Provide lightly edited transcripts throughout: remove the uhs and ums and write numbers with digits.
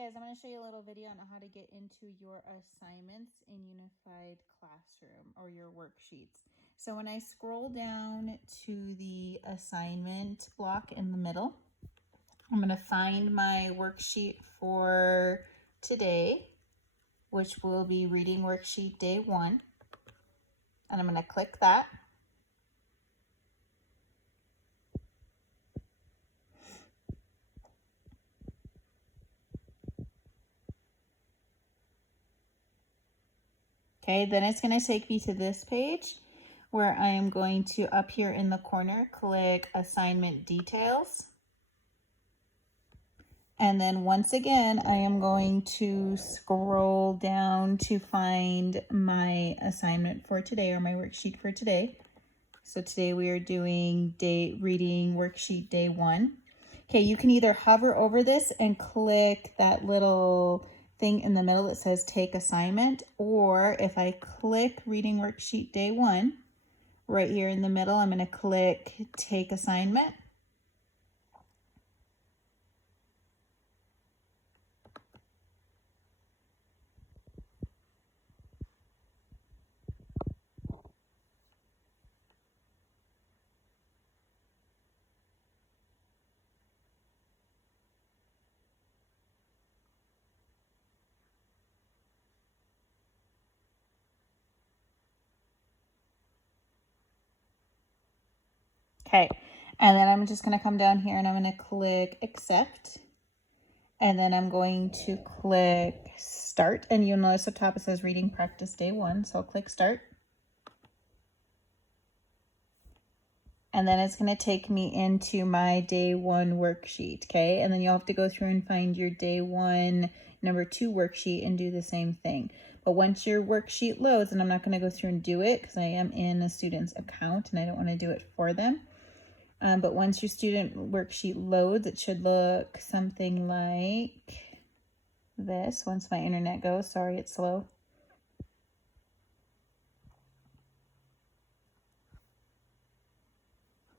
guys, I'm going to show you a little video on how to get into your assignments in Unified Classroom or your worksheets. So when I scroll down to the assignment block in the middle, I'm going to find my worksheet for today, which will be reading worksheet day 1. And I'm going to click that. Okay, then it's going to take me to this page where I am going to, up here in the corner, click Assignment Details. And then once again, I am going to scroll down to find my assignment for today, or my worksheet for today. So today we are doing reading worksheet day 1. Okay, you can either hover over this and click that little thing in the middle that says take assignment, or if I click reading worksheet day 1, right here in the middle, I'm going to click take assignment. Okay, and then I'm just going to come down here and I'm going to click accept. And then I'm going to click start. And you'll notice up top it says reading practice day 1. So I'll click start. And then it's going to take me into my day 1 worksheet. Okay, and then you'll have to go through and find your day 1 number 2 worksheet and do the same thing. But once your worksheet loads, and I'm not going to go through and do it because I am in a student's account and I don't want to do it for them. But once your student worksheet loads, it should look something like this. Once my internet goes, sorry, it's slow.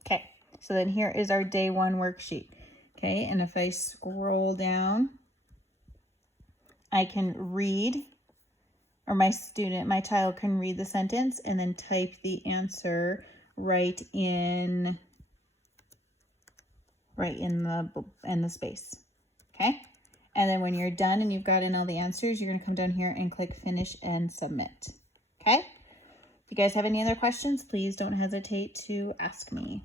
Okay, so then here is our day 1 worksheet. Okay, and if I scroll down, I can read, or my child can read the sentence and then type the answer right in the space. Okay, and then when you're done and you've got in all the answers, you're going to come down here and click finish and submit. Okay, if you guys have any other questions, please don't hesitate to ask me.